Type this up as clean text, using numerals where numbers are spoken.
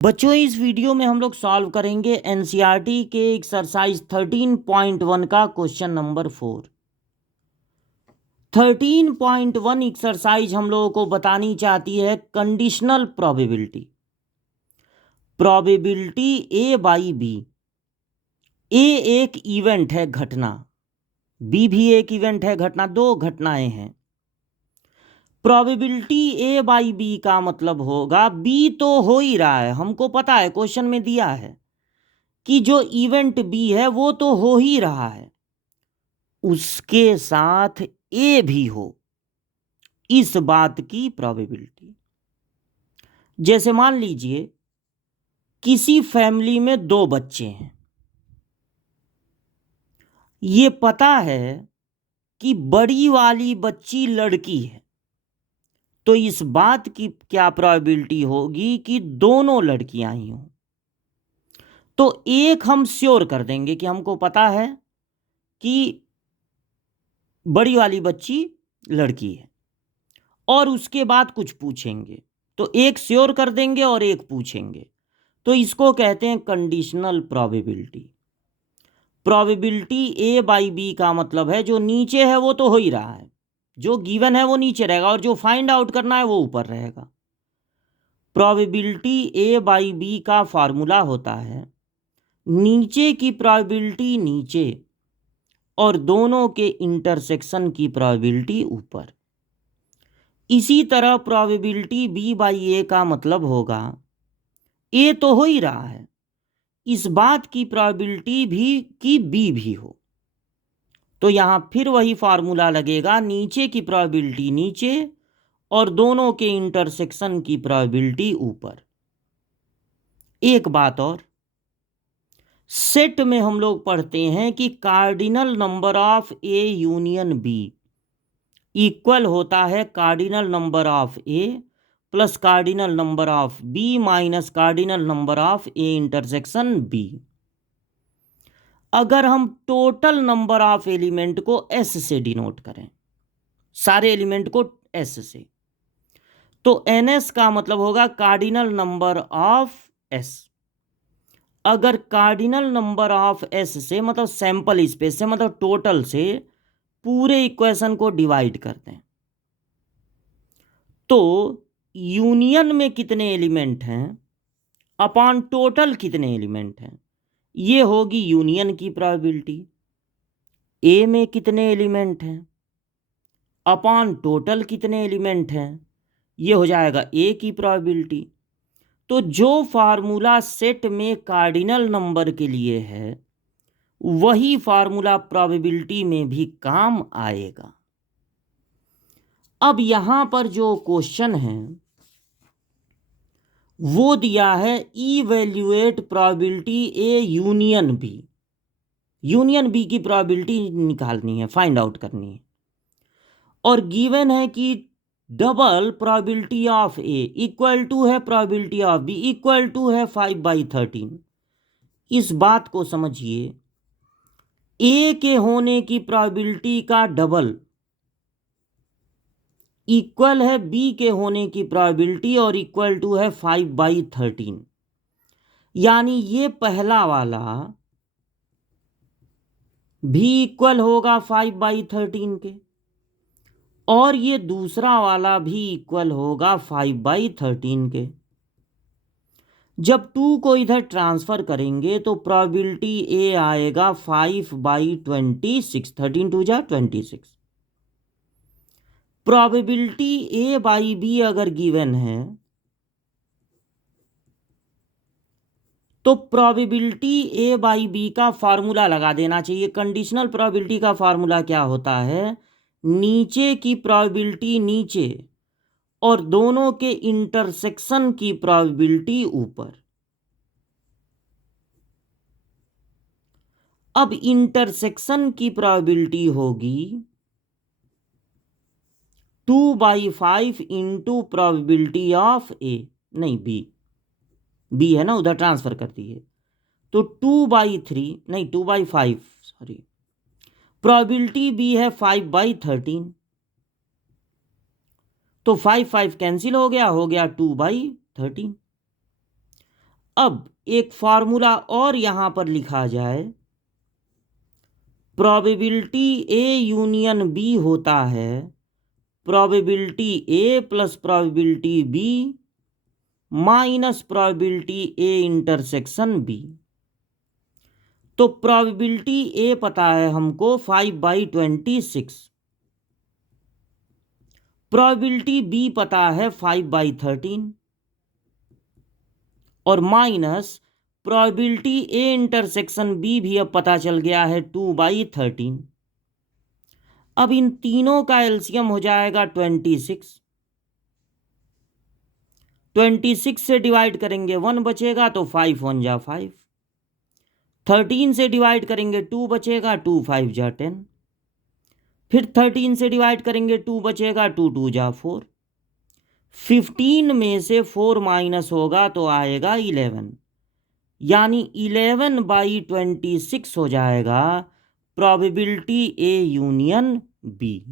बच्चों, इस वीडियो में हम लोग सॉल्व करेंगे एनसीईआरटी के एक्सरसाइज 13.1 का क्वेश्चन नंबर 4। 13.1 एक्सरसाइज हम लोगों को बतानी चाहती है conditional probability. Probability A by B. A एक इवेंट है, घटना। बी भी एक इवेंट है, घटना। दो घटनाएं हैं। प्रोबेबिलिटी ए बाई बी का मतलब होगा बी तो हो ही रहा है, हमको पता है, क्वेश्चन में दिया है कि जो इवेंट बी है वो तो हो ही रहा है, उसके साथ ए भी हो, इस बात की प्रोबेबिलिटी। जैसे मान लीजिए किसी फैमिली में दो बच्चे हैं, ये पता है कि बड़ी वाली बच्ची लड़की है, तो इस बात की क्या प्रोबेबिलिटी होगी कि दोनों लड़कियां ही हों। तो एक हम श्योर कर देंगे कि हमको पता है कि बड़ी वाली बच्ची लड़की है, और उसके बाद कुछ पूछेंगे, तो एक श्योर कर देंगे और एक पूछेंगे, तो इसको कहते हैं conditional probability. Probability A by B का मतलब है जो नीचे है वो तो हो ही रहा है, जो गिवन है वो नीचे रहेगा, और जो फाइंड आउट करना है वो ऊपर रहेगा। प्रोबेबिलिटी ए बाई बी का फार्मूला होता है नीचे की प्रोबेबिलिटी नीचे और दोनों के इंटरसेक्शन की प्रोबेबिलिटी ऊपर। इसी तरह प्रोबेबिलिटी बी बाई ए का मतलब होगा ए तो हो ही रहा है, इस बात की प्रोबेबिलिटी भी कि बी भी हो। तो यहां फिर वही फार्मूला लगेगा, नीचे की प्रोबेबिलिटी नीचे और दोनों के इंटरसेक्शन की प्रोबेबिलिटी ऊपर। एक बात और, सेट में हम लोग पढ़ते हैं कि cardinal number of A union B equal होता है cardinal number of A plus cardinal number of B minus cardinal number of A intersection B. अगर हम टोटल नंबर ऑफ एलिमेंट को एस से डिनोट करें, सारे एलिमेंट को एस से, तो एन एस का मतलब होगा कार्डिनल नंबर ऑफ एस। अगर कार्डिनल नंबर ऑफ एस से मतलब सैंपल स्पेस से मतलब टोटल से पूरे इक्वेशन को डिवाइड करते हैं, तो यूनियन में कितने एलिमेंट हैं अपॉन टोटल कितने एलिमेंट हैं, ये होगी यूनियन की प्रोबेबिलिटी। ए में कितने एलिमेंट हैं अपॉन टोटल कितने एलिमेंट हैं, ये हो जाएगा ए की प्रोबेबिलिटी। तो जो फार्मूला सेट में कार्डिनल नंबर के लिए है वही फार्मूला प्रोबेबिलिटी में भी काम आएगा। अब यहां पर जो क्वेश्चन है वो दिया है evaluate probability A union B. Union B की प्रोबेबिलिटी निकालनी है, फाइंड आउट करनी है, और गिवन है कि double probability of A equal to है probability of B equal to है 5/13। इस बात को समझिए, ए के होने की प्रोबेबिलिटी का डबल इक्वल है बी के होने की प्रोबेबिलिटी और इक्वल टू है 5/13। यानी ये पहला वाला भी इक्वल होगा 5/13 के, और ये दूसरा वाला भी इक्वल होगा 5/13 के। जब 2 को इधर ट्रांसफर करेंगे तो प्रोबेबिलिटी ए आएगा 5/26, 13 2 जा 26। प्रोबेबिलिटी ए बाई बी अगर गिवन है तो प्रोबेबिलिटी ए बाई बी का फार्मूला लगा देना चाहिए। कंडीशनल प्रोबेबिलिटी का फार्मूला क्या होता है, नीचे की प्रोबेबिलिटी नीचे और दोनों के इंटरसेक्शन की प्रोबेबिलिटी ऊपर। अब इंटरसेक्शन की प्रोबेबिलिटी होगी 2/5 इंटू प्रोबेबिलिटी ऑफ ए, नहीं बी है ना, उधर ट्रांसफर कर दिए, तो 2/3 नहीं 2/5, सॉरी, प्रोबेबिलिटी बी है 5/13, तो 5 5 कैंसिल हो गया 2/13। अब एक फॉर्मूला और यहां पर लिखा जाए, प्रोबेबिलिटी ए यूनियन बी होता है probability A plus probability B minus probability A intersection B. तो प्रोबेबिलिटी ए पता है हमको 5/26, प्रोबेबिलिटी बी पता है 5/13 और minus probability A intersection B भी अब पता चल गया है 2/13। अब इन तीनों का एलसीएम हो जाएगा 26। 26 से डिवाइड करेंगे 1 बचेगा तो 5 1 जा 5, 13 से डिवाइड करेंगे 2 बचेगा, 2 5 जा 10, फिर 13 से डिवाइड करेंगे 2 बचेगा, 2 2 जा 4, 15 में से 4 माइनस होगा तो आएगा 11, यानी 11/26 हो जाएगा प्रोबेबिलिटी ए यूनियन बी।